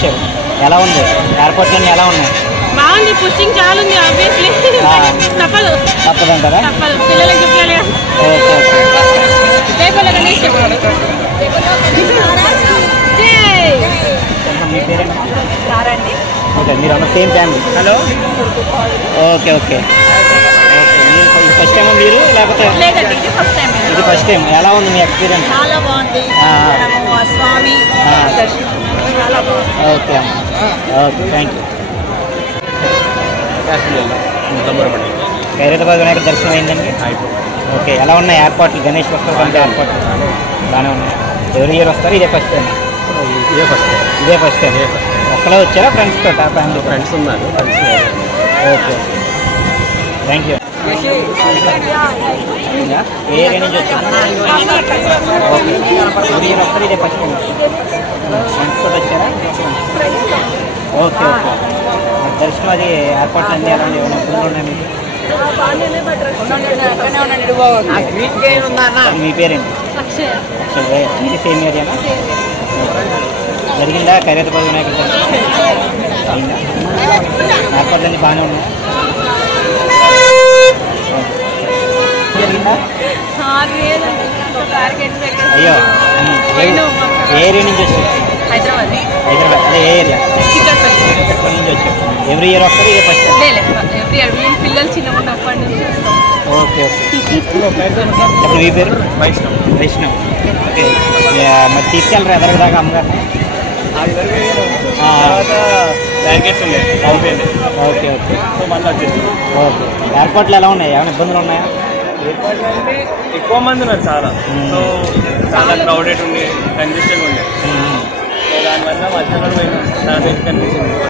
వచ్చారు. ఎలా ఉంది ఎయిర్పోర్ట్ అన్నీ ఎలా ఉన్నాయి? బాగుంది. పుషింగ్ చాలా ఉంది. ఆబ్వియస్లీ తప్పదంటారా? పిల్లలకి చెప్పాలి. ఓకే మీ పేరెంట్? ఓకే మీరు అన్న same family. Hello okay okay okay మీరు ఫస్ట్ టైం మీరు లేకపోతే ఇది ఫస్ట్ టైం? ఎలా ఉంది మీ ఎక్స్పీరియన్స్? చాలా బాగుంది. స్వామి okay okay thank you. Khairatabad Vinayaka దర్శనం అయిందండి. ఓకే ఎలా ఉన్నాయి ఎయిర్పోర్ట్లు? గణేష్ వస్తారు ఎయిర్పోర్ట్ బాగానే ఉన్నాయి. ఎవరి ఇయర్ వస్తారు? ఇదే ఫస్ట్ టైం? ఇదే ఫస్ట్ టైం. ఒక్కడే వచ్చారా ఫ్రెండ్స్ తోట? ఫ్యామిలీ ఫ్రెండ్స్ ఉన్నారు. Okay thank you. A area నుంచి వచ్చారు? ఓకే ఎవరి ఇయర్ వస్తారు? ఇదే ఫస్ట్ టైం ఫ్రెండ్స్ తోటి వచ్చారా? ఓకే ఓకే దర్శనం అది ఎయిర్పోర్ట్ అన్నీ ఎలా ఏమైనా ఇబ్బందులు ఉన్నాయి మీకు? మీ పేరేంటి? ఇది సేమ్ ఏరియానా? జరిగిందా ఖైరతాబాద్ వినాయక దర్శనం? అయిందా? ఎయిర్పోర్ట్ అన్నీ బాగానే ఉన్నాయి. జరిగిందా? అయ్యో ఏ ఏరియా నుంచి వచ్చారు? హైదరాబాద్. అదే ఏ ఏరియా? చిక్కడపల్లి నుంచి వచ్చారు. ఎవ్రీ ఇయర్ వస్తారు? ఇదే ఫస్ట్ టైం? పిల్లలు చిన్నగా ఉన్నప్పటి నుంచి వస్తాం. ఓకే ఓకే ఇప్పుడు మీ పేరు? వైష్ణవ్. వైష్ణవ్ ఓకే మరి తీసుకెళ్ళరు ఎదరికి దాకా అమ్మగారు? బ్లాంకెట్స్ ఉన్నాయి. ఓకే ఓకే సో మళ్ళీ వచ్చేసి ఓకే ఎయిర్పోర్ట్లో ఎలా ఉన్నాయి? ఏమైనా ఇబ్బందులు ఉన్నాయా? ఎక్కువ మంది ఉన్నారు చాలా. సో చాలా క్రౌడెడ్ ఉండే, కంజెస్టెడ్ ఉండే. సో దానివల్ల మధ్యాహ్నం పోయినా చాలా కనిపిస్తుంది.